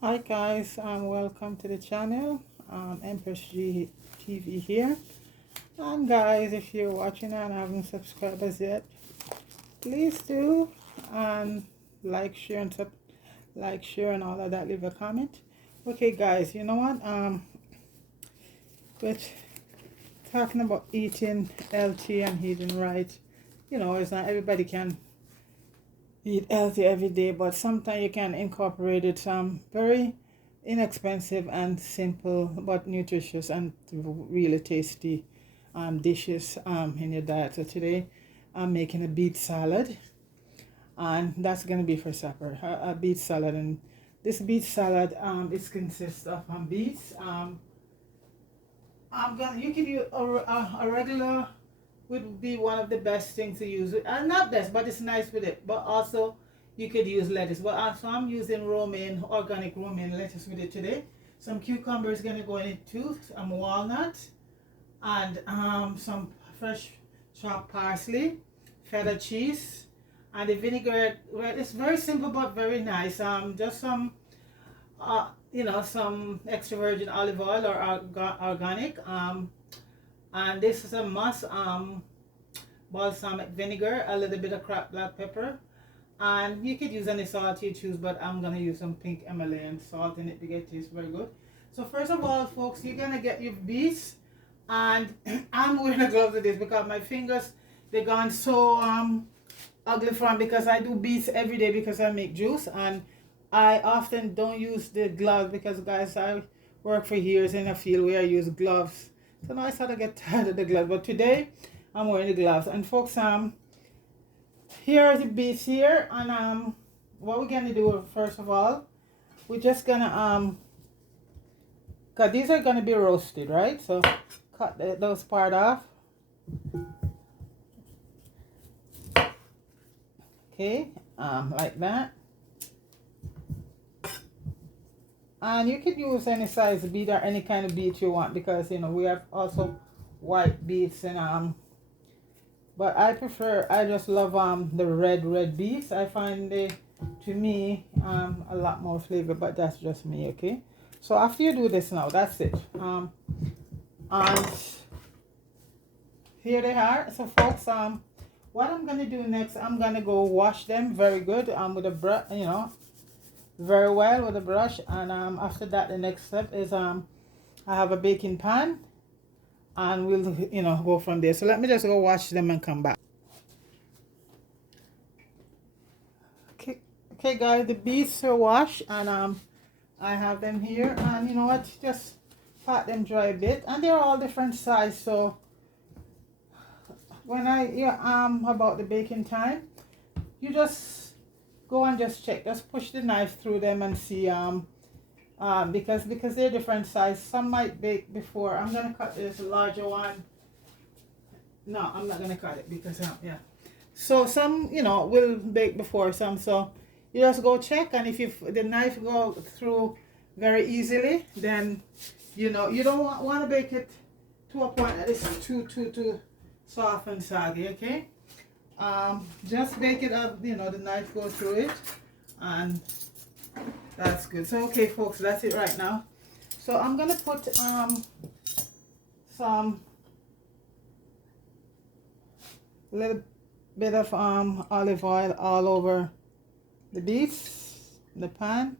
Hi guys, welcome to the channel. Empress G TV here. And guys, if you're watching and haven't subscribed as yet, please do. And like, share, and share, and all of that. Leave a comment. Okay, guys, you know what? We're talking about eating healthy and eating right. You know, it's not everybody can eat healthy every day, but sometimes you can incorporate it some very inexpensive and simple but nutritious and really tasty dishes in your diet. So today I'm making a beet salad, and that's going to be for supper, a beet salad. And this beet salad is consists of beets. You can use a regular would be one of the best things to use. Not best, but it's nice with it. But also, you could use lettuce. But also, I'm using organic romaine lettuce with it today. Some cucumbers gonna go in it too. Some walnuts and some fresh chopped parsley, feta cheese, and the vinegar. Well, it's very simple but very nice. Just some some extra virgin olive oil or organic. And this is a must. Balsamic vinegar, a little bit of cracked black pepper, and you could use any salt you choose, but I'm gonna use some pink Himalayan salt in it to get taste very good. So first of all, folks, you're gonna get your beets, and I'm wearing a glove with this because my fingers they gone so ugly from because I do beets every day because I make juice, and I often don't use the gloves because guys I work for years in a field where I use gloves, so now I sort of get tired of the gloves. But today I'm wearing the gloves. And folks, here are the beets here, and what we're gonna do first of all, we're just gonna cause these are gonna be roasted, right? So cut those part off. Okay, like that. And you can use any size beet or any kind of beet you want because you know we have also white beets and but I just love the red beets. I find they to me a lot more flavor, but that's just me. Okay, so after you do this now, that's it. And here they are. So folks, what I'm gonna do next, I'm gonna go wash them very good with a brush, very well with a brush. And after that, the next step is I have a baking pan, and we'll go from there. So let me just go wash them and come back. Okay guys, the beets are washed, and I have them here, and you know what, just pat them dry a bit, and they're all different size. So when about the baking time, you just go and just check, just push the knife through them and see because they're different size. Some might bake before. I'm gonna cut this larger one. No, I'm not gonna cut it because yeah. So some will bake before some. So you just go check, and if the knife go through very easily, then you don't want to bake it to a point that it's too soft and saggy. Okay, just bake it up. The knife goes through it, and that's good. So okay, folks, that's it right now. So I'm gonna put some little bit of olive oil all over the beets in the pan.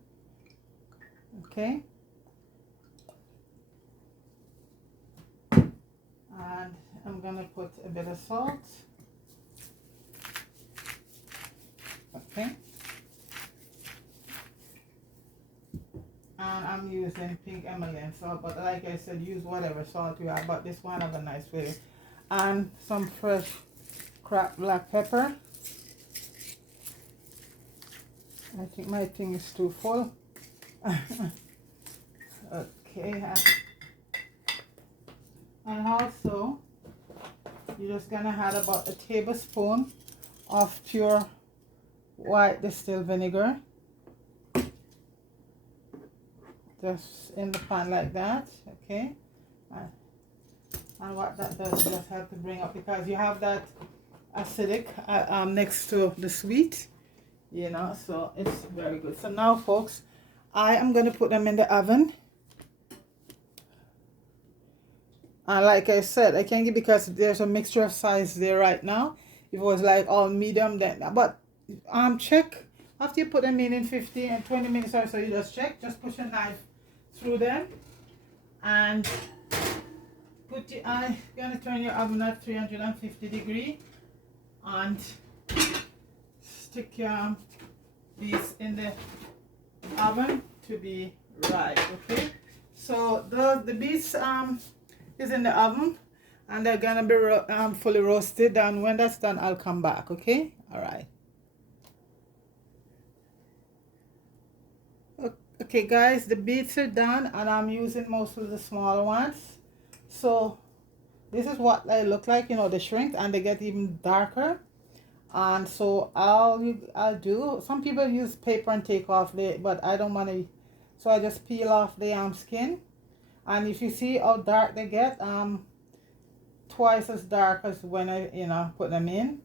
Okay, and I'm gonna put a bit of salt. Okay, and I'm using pink Himalayan salt, but like I said, use whatever salt you have, but this one have a nice flavor. And some fresh cracked black pepper. I think my thing is too full. Okay, and also you're just gonna add about a tablespoon of pure white distilled vinegar, just in the pan like that. Okay, and what that does just help to bring up, because you have that acidic next to the sweet, so it's very good. So now folks, I am going to put them in the oven. And like I said, I can't give because there's a mixture of size there right now. If it was like all medium, then, but check after you put them in 15 and 20 minutes or so, you just check, just push a knife through them and put your eye, you're gonna turn your oven at 350 degree and stick your beets in the oven to be right. Okay, so the beets is in the oven and they're gonna be fully roasted, and when that's done I'll come back. Okay, all right. Okay guys, the beets are done and I'm using most of the small ones. So this is what they look like, you know, they shrink and they get even darker. And so I'll do, some people use paper and take off the, but I don't want to, so I just peel off the skin. And if you see how dark they get, twice as dark as when I, you know, put them in.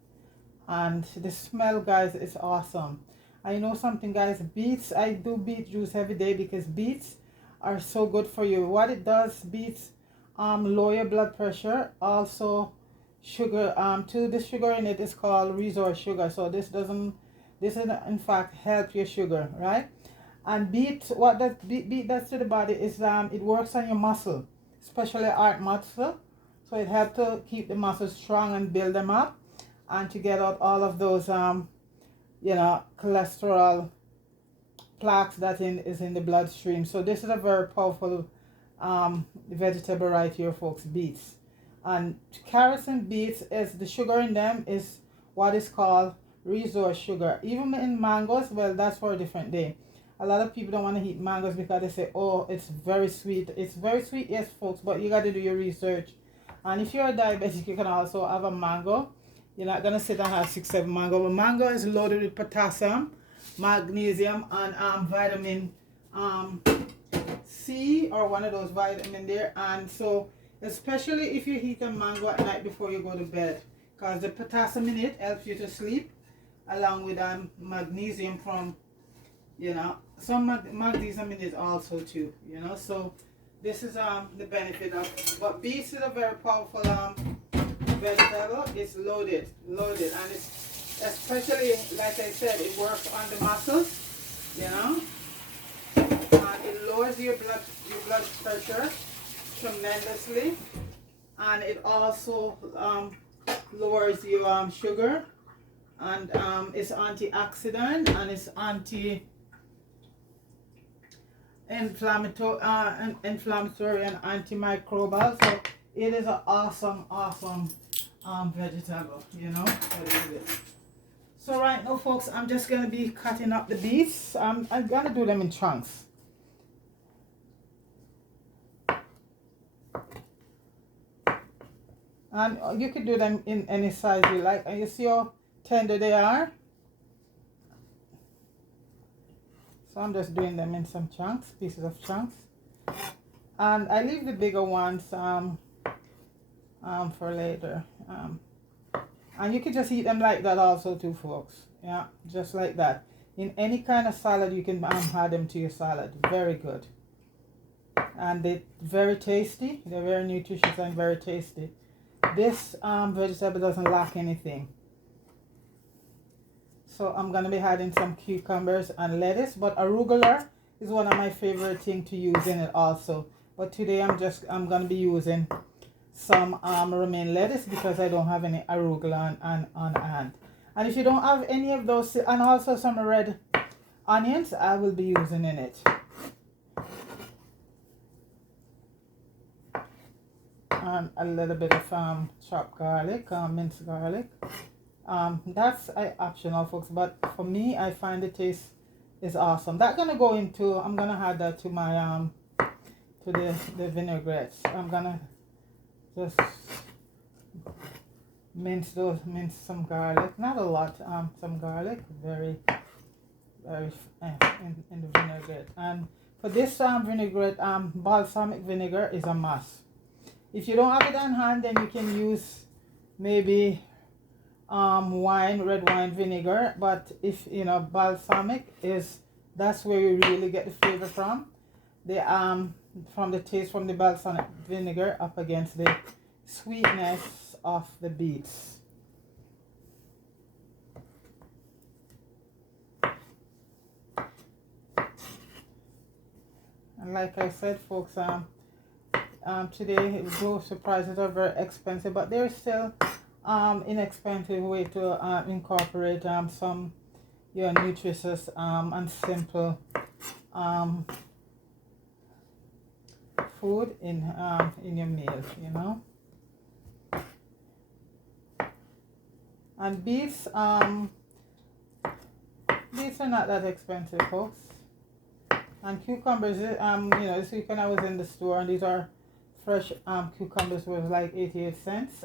And the smell, guys, is awesome. I know something, guys, beets, I do beet juice every day because beets are so good for you. What it does, beets lower your blood pressure. Also sugar, to the sugar in it is called resource sugar. So this is in fact help your sugar, right? And beet, what that beet does to the body is it works on your muscle, especially heart muscle. So it helps to keep the muscles strong and build them up, and to get out all of those you know, cholesterol plaques that is in the bloodstream. So this is a very powerful vegetable right here, folks, beets. And carrots and beets, is the sugar in them is what is called resource sugar. Even in mangoes, well, that's for a different day. A lot of people don't want to eat mangoes because they say, oh, it's very sweet. It's very sweet, yes, folks, but you got to do your research. And if you're a diabetic, you can also have a mango. You're not going to sit and have 6-7 mango. But mango is loaded with potassium, magnesium, and vitamin C, or one of those vitamin there. And so, especially if you eat a mango at night before you go to bed, because the potassium in it helps you to sleep, along with magnesium from, you know, some magnesium in it also too, you know. So this is the benefit of, but beets is a very powerful vegetable. It's loaded, and it's, especially like I said, it works on the muscles, you know, and it lowers your blood pressure tremendously, and it also lowers your sugar, and it's antioxidant, and it's inflammatory and antimicrobial. So it is an awesome vegetable, you know. So right now, folks, I'm just gonna be cutting up the beets. I'm gonna do them in chunks. And you could do them in any size you like. And you see how tender they are. So I'm just doing them in some chunks, pieces of chunks. And I leave the bigger ones for later. And you can just eat them like that also too, folks. Yeah, just like that. In any kind of salad, you can add them to your salad. Very good. And they're very tasty. They're very nutritious and very tasty. This vegetable doesn't lack anything. So I'm going to be adding some cucumbers and lettuce. But arugula is one of my favorite things to use in it also. But today I'm going to be using some romaine lettuce because I don't have any arugula on hand. And if you don't have any of those, and also some red onions, I will be using in it. And a little bit of chopped garlic, minced garlic. That's optional, folks, but for me, I find the taste is awesome. That's gonna go into, I'm gonna add that to my to the vinaigrettes. I'm gonna just mince some garlic, not a lot, some garlic, very in the vinaigrette. And for this vinaigrette, balsamic vinegar is a must. If you don't have it on hand, then you can use maybe red wine vinegar. But if you know, balsamic is That's where you really get the flavor from the taste from the balsamic vinegar up against the sweetness of the beets. And like I said, folks, today those surprises are very expensive, but there's still inexpensive way to incorporate some nutritious and simple food in your meal, you know. And beets are not that expensive, folks. And cucumbers, this weekend I was in the store and these are fresh cucumbers, was like 88 cents.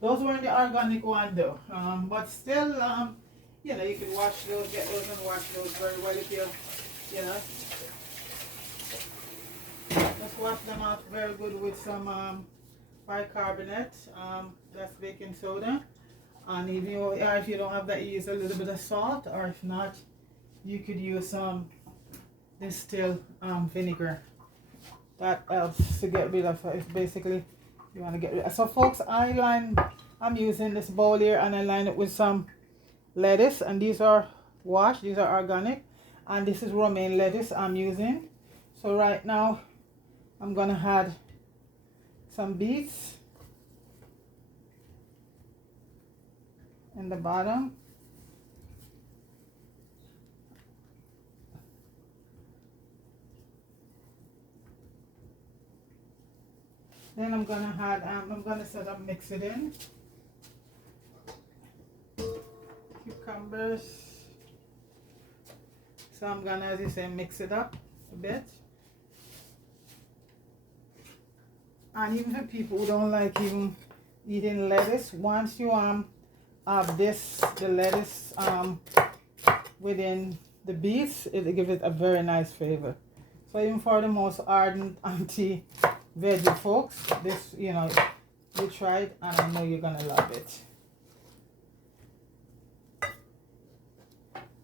Those weren't the organic one though, but still, you can wash those, get those and wash those very well if you know, just wash them off very good with some bicarbonate, that's baking soda. And if you don't have that, you use a little bit of salt, or if not, you could use some distilled vinegar. That helps to get rid of it. Basically, you want to get rid of. So folks, I'm using this bowl here and I line it with some lettuce, and these are washed, these are organic, and this is romaine lettuce I'm using. So right now I'm gonna add some beets in the bottom. Then I'm gonna add, I'm gonna sort of mix it in. Cucumbers. So I'm gonna, as you say, mix it up a bit. And even for people who don't like even eating lettuce, once you have the lettuce within the beets, it gives it a very nice flavor. So even for the most ardent anti-veggie folks, this, you try it and I know you're gonna love it.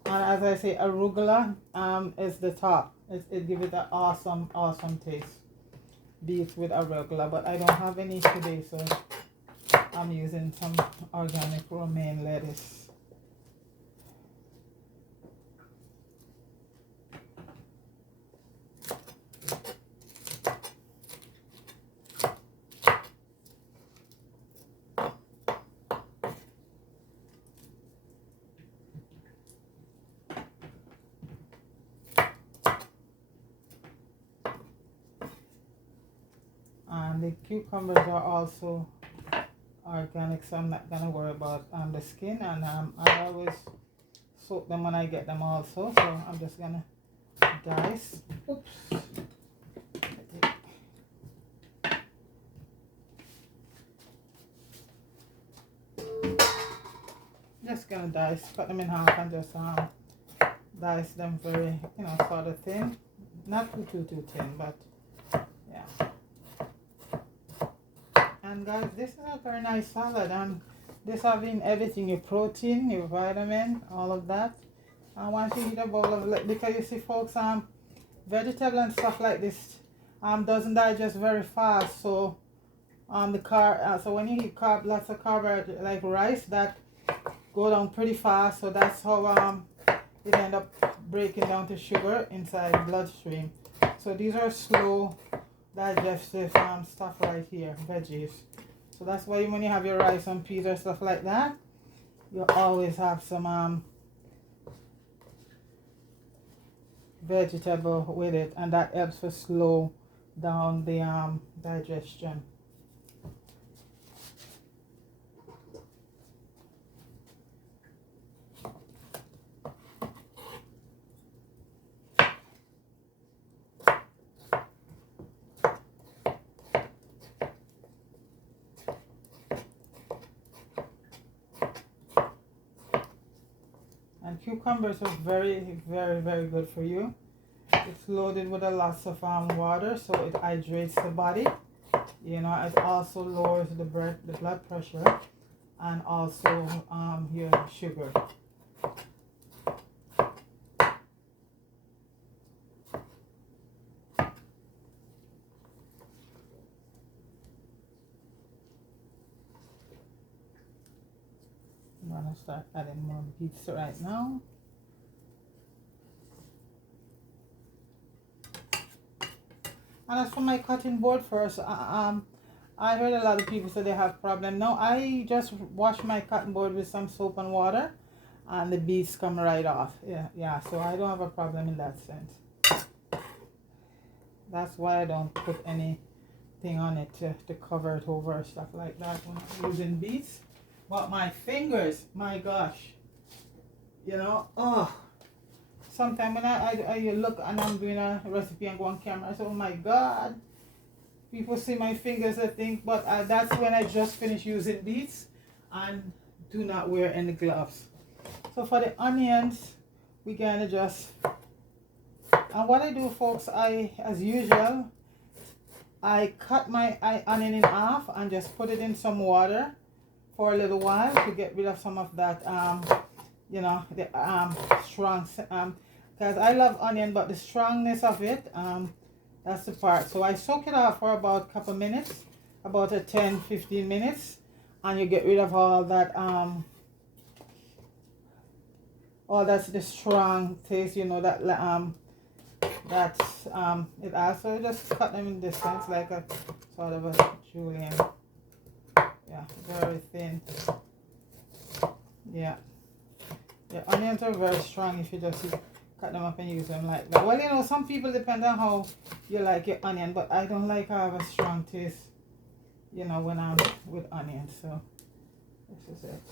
And as I say, arugula is the top. It gives it an awesome taste. Beets with arugula, but I don't have any today, so I'm using some organic romaine lettuce. And the cucumbers are also organic, so I'm not gonna worry about the skin. And I always soak them when I get them also, so I'm just gonna dice. Oops. Just gonna dice, cut them in half and just dice them very, sort of thin, not too thin, but yeah. And guys, this is a very nice salad, and this having everything, your protein, your vitamin, all of that. And once you eat a bowl of, because you see folks, vegetable and stuff like this doesn't digest very fast, so so when you eat lots of carbohydrate like rice, that go down pretty fast, so that's how it end up breaking down to sugar inside the bloodstream. So these are slow digestive stuff right here, veggies. So that's why when you have your rice and peas or stuff like that, you always have some vegetable with it, and that helps to slow down the digestion. And cucumbers are very good for you. It's loaded with a lots of water, so it hydrates the body. It also lowers the blood pressure and also your sugar. gonna start adding more beets right now. And as for my cutting board first, I heard a lot of people say they have problem. No, I just wash my cutting board with some soap and water, and the beets come right off. Yeah. So I don't have a problem in that sense. That's why I don't put anything on it to cover it over or stuff like that when I'm using beets. But my fingers, my gosh, you know, oh. Sometimes when I look and I'm doing a recipe and go on camera, I say, oh my God, people see my fingers, I think, but that's when I just finished using beets and do not wear any gloves. So for the onions, we gonna just, and what I do, folks, as usual, I cut my onion in half and just put it in some water for a little while to get rid of some of that, you know, the strong, because I love onion, but the strongness of it, that's the part. So I soak it off for about a couple minutes, about 10-15 minutes, and you get rid of all that, all that's the strong taste, you know, that it also just cut them in this sense like a sort of a julienne. Yeah, very thin. Yeah. The onions are very strong if you just cut them up and use them like that. Well, you know, some people depend on how you like your onion, but I don't like how I have a strong taste, you know, when I'm with onions. So this is it.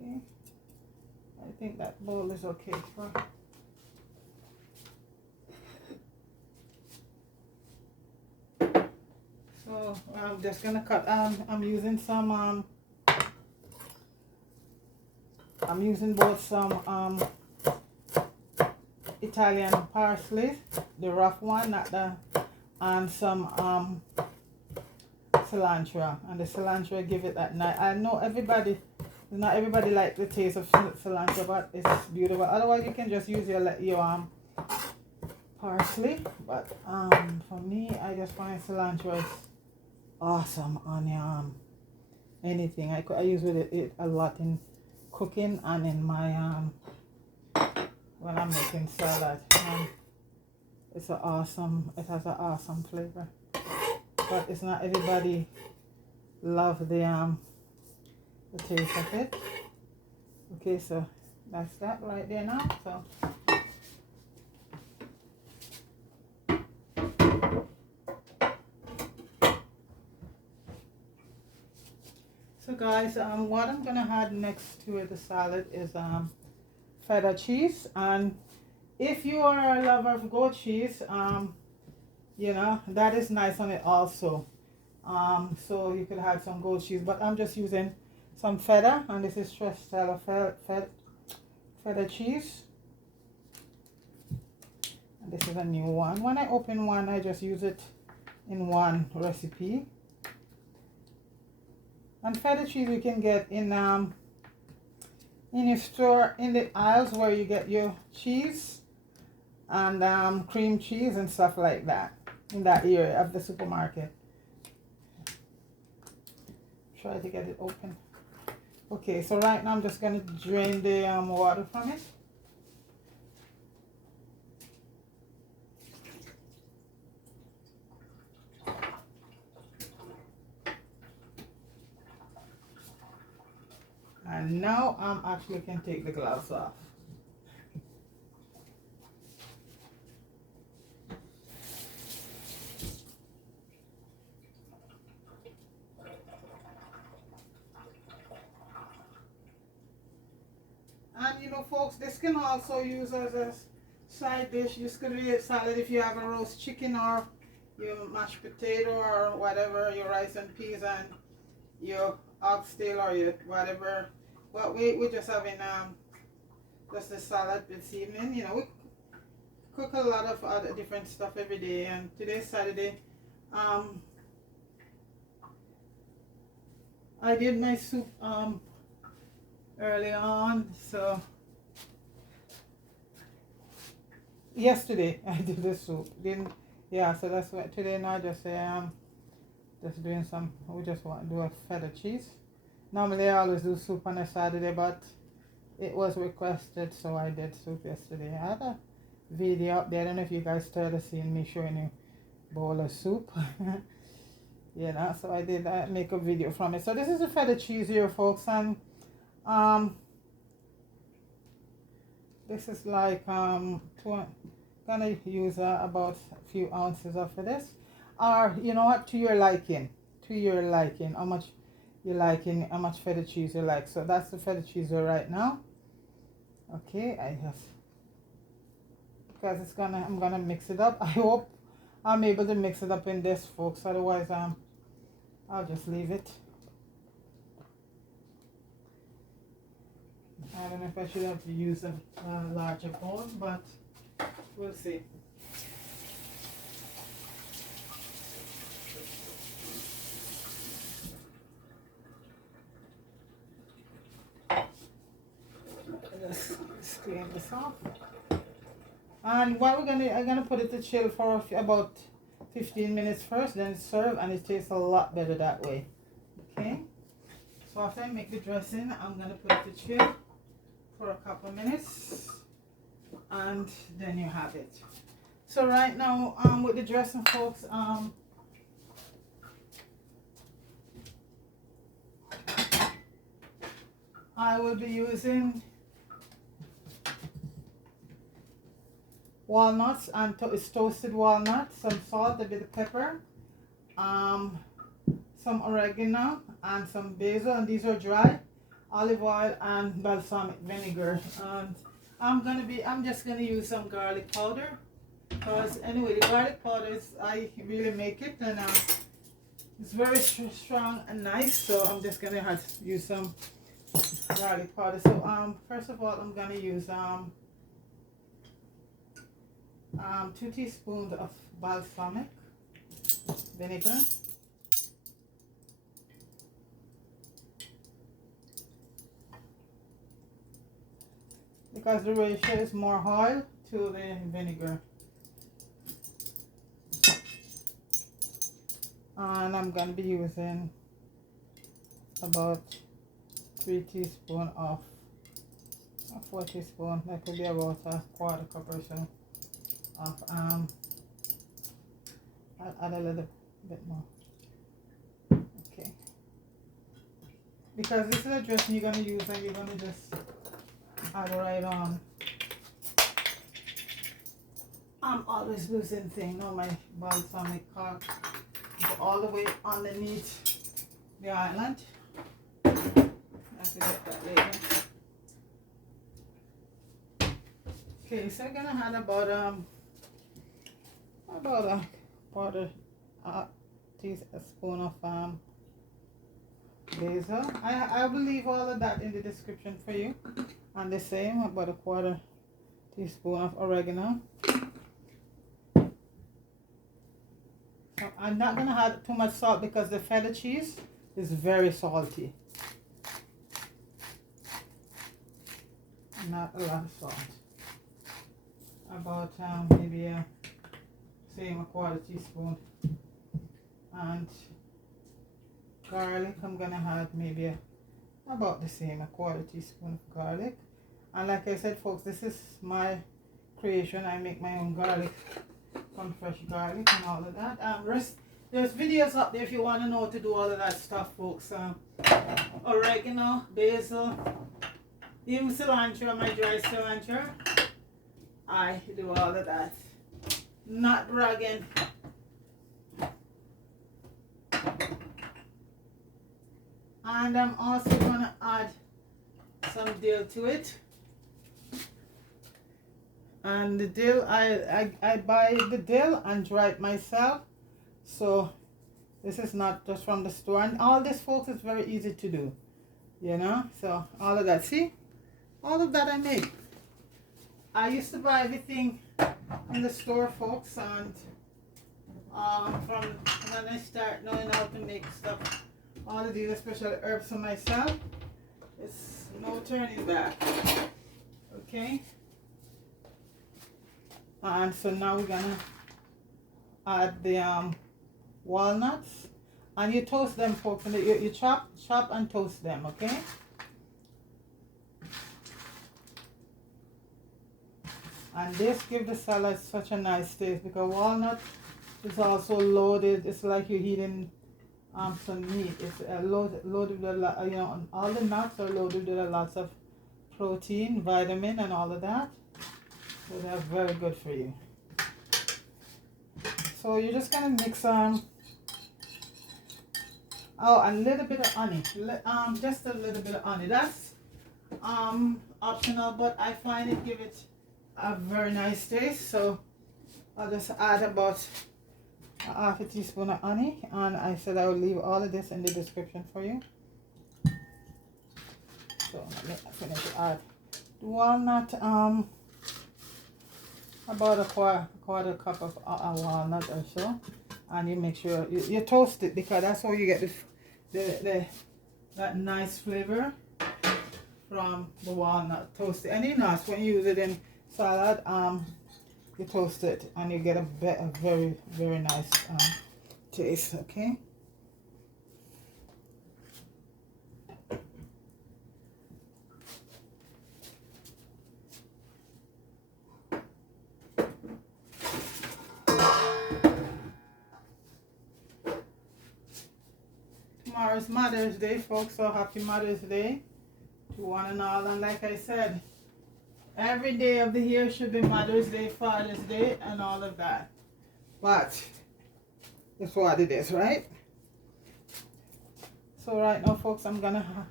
Okay, I think that bowl is okay for. So I'm just gonna cut. I'm using some. I'm using both some Italian parsley, the rough one, not the, and some cilantro. And the cilantro give it that nice. I know not everybody like the taste of cilantro, but it's beautiful. Otherwise, you can just use your parsley. But for me, I just find cilantro is awesome on anything. I use it a lot in cooking and in my when I'm making salad. It has an awesome flavor. But it's not everybody love the taste of it. Okay, so that's that right there now. So guys, what I'm gonna add next to the salad is Feta cheese. And if you are a lover of goat cheese, you know, that is nice on it also. So you could add some goat cheese, but I'm just using some Feta, and this is Stracciatella Feta cheese. And this is a new one. When I open one, I just use it in one recipe. And Feta cheese you can get in your store, in the aisles where you get your cheese and cream cheese and stuff like that, in that area of the supermarket. Try to get it open. Okay, so right now I'm just going to drain the water from it. And now I'm actually can take the gloves off. And you know, folks, this can also use as a side dish. This could be a salad if you have a roast chicken or your mashed potato or whatever, your rice and peas and your oxtail or your whatever. But we're just having just a salad this evening. You know, we cook a lot of other different stuff every day, and today's Saturday. I did my soup early on, so yesterday I did the soup. Then yeah, so that's what today now. I just say just doing some. We just want to do a feta cheese. Normally I always do soup on a Saturday, but it was requested, so I did soup yesterday. I had a video up there. I don't know if you guys started seeing me showing you bowl of soup. You know, so I did make a video from it. So this is a feta cheese here, folks, and this is like gonna use about a few ounces of this, or you know what, to your liking, how much you liking, how much feta cheese you like. So that's the feta cheese right now. Okay, I just, because I'm gonna mix it up. I hope I'm able to mix it up in this, folks, otherwise I'll just leave it. I don't know if I should have to use a larger bowl, but we'll see. Let's clean this off. And what I'm gonna put it to chill for about 15 minutes first, then serve, and it tastes a lot better that way. Okay, so after I make the dressing, I'm gonna put it to chill for a couple minutes, and then you have it. So right now, with the dressing, folks, I will be using walnuts, and it's toasted walnuts, some salt, a bit of pepper, some oregano, and some basil, and these are dry, olive oil, and balsamic vinegar. And I'm just gonna use some garlic powder, because anyway, the garlic powder is, I really make it, and it's very strong and nice. So I'm just gonna have to use some garlic powder. So first of all, I'm gonna use 2 teaspoons of balsamic vinegar, because the ratio is more oil to the vinegar. And I'm going to be using about 3 teaspoons of 4 teaspoons, that could be about a quarter cup or so of I'll add a little bit more. Okay, because this is a dressing you're going to use, and you're going to just add right on. I'm always losing things. No, my balsamic cork is all the way underneath the island. I have to get that later. Okay, so I'm gonna add about a quarter teaspoon of basil. I will leave all of that in the description for you. And the same, about a quarter teaspoon of oregano. So I'm not gonna add too much salt because the feta cheese is very salty. Not a lot of salt. About maybe same a quarter teaspoon. And garlic, I'm gonna add maybe about the same, a quarter teaspoon of garlic. And like I said, folks, this is my creation. I make my own garlic from fresh garlic and all of that. There's videos up there if you want to know how to do all of that stuff, folks. Oregano, basil, even cilantro, my dry cilantro. I do all of that. Not bragging. And I'm also going to add some dill to it. And the dill, I buy the dill and dry it myself. So this is not just from the store. And all this, folks, is very easy to do. You know, so all of that. See? All of that I make. I used to buy everything in the store, folks. And from when I start knowing how to make stuff, all of these special herbs for myself, it's no turning back. Okay? And so now we're gonna add the walnuts, and you toast them, folks. And you chop and toast them, okay? And this gives the salad such a nice taste because walnut is also loaded. It's like you're eating some meat. It's loaded with a lot, you know, all the nuts are loaded with lots of protein, vitamin, and all of that. So they're very good for you. So you're just gonna mix oh, a little bit of honey. Just a little bit of honey. That's optional, but I find it give it a very nice taste. So I'll just add about a half a teaspoon of honey, and I said I will leave all of this in the description for you. So let me finish to add the walnut, about a quarter cup of walnut or so, and you make sure you toast it because that's how you get that nice flavor from the walnut. Toast it, and you know, when you use it in salad, you toast it and you get a very, very nice taste, okay? Tomorrow's Mother's Day, folks, so happy Mother's Day to one and all. And like I said, every day of the year should be Mother's Day, Father's Day, and all of that. But that's what it is, right? So right now, folks, I'm gonna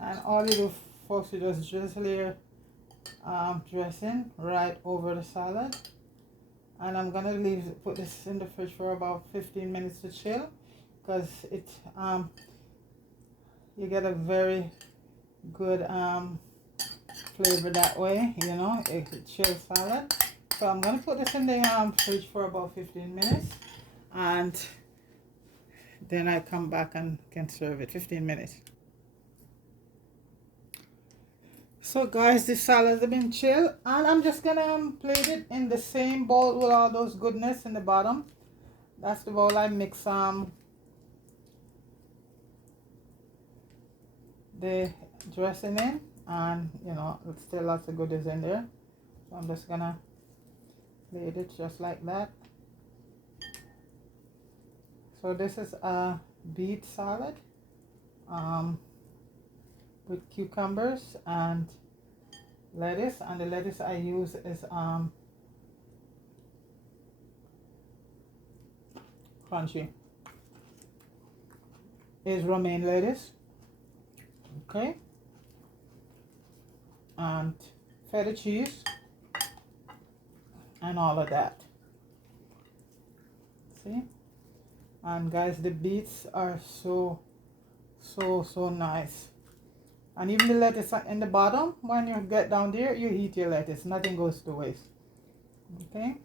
and all you do, folks, you just drizzle your dressing right over the salad. And I'm gonna put this in the fridge for about 15 minutes to chill, because it you get a very good flavor that way, you know, a chilled salad. So I'm gonna put this in the fridge for about 15 minutes, and then I come back and can serve it. 15 minutes. So guys, the salads have been chilled, and I'm just gonna plate it in the same bowl with all those goodness in the bottom. That's the bowl I mix the dressing in, and you know, there's still lots of goodies in there. So I'm just gonna plate it just like that. So this is a beet salad with cucumbers and lettuce, and the lettuce I use is crunchy, is romaine lettuce, okay, and feta cheese and all of that. See? And guys, the beets are so nice. And even the lettuce in the bottom, when you get down there, you eat your lettuce. Nothing goes to waste. Okay?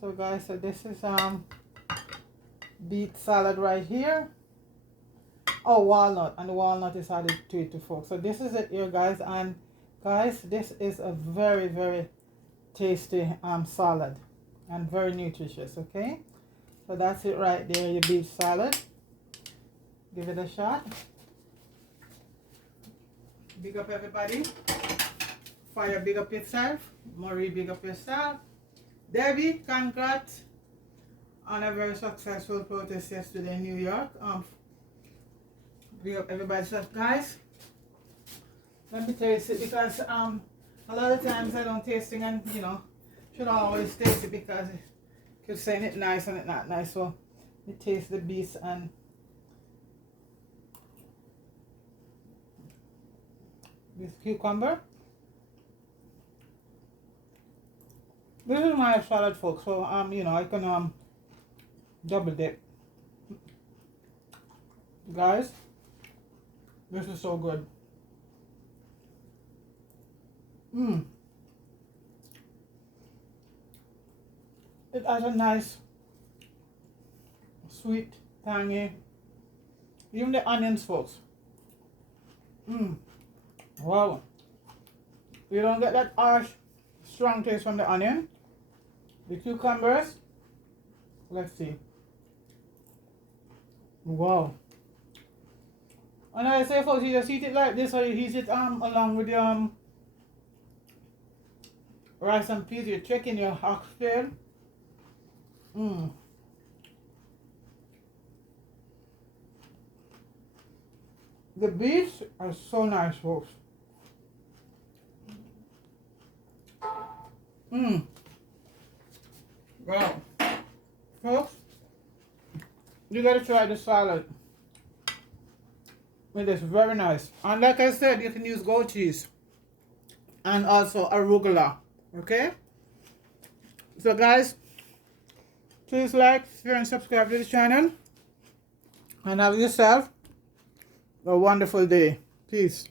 So guys, so this is beet salad right here. Oh, walnut. And the walnut is added to it, folks. So this is it here, guys. And guys, this is a very, very tasty salad. And very nutritious, okay? So that's it right there, your beef salad. Give it a shot. Big up everybody. Fire, big up yourself. Marie, big up yourself. Debbie, congrats on a very successful protest yesterday in New York. Big up everybody. So guys, let me taste it, because a lot of times I don't taste it, and you know, should always taste it because could saying it nice and it not nice. So you taste the beets and this cucumber. This is my salad, folks. So you know, I can double dip. Guys, this is so good. It has a nice, sweet, tangy. Even the onions, folks. Wow. You don't get that harsh, strong taste from the onion. The cucumbers. Let's see. Wow. And I say, folks, you just eat it like this, or you eat it along with the rice and peas. You're checking your oxtail. The beets are so nice, folks. Wow. Folks, you gotta try the salad. It is very nice. And like I said, you can use goat cheese and also arugula. Okay? So guys, please like, share, and subscribe to the channel. And have yourself a wonderful day. Peace.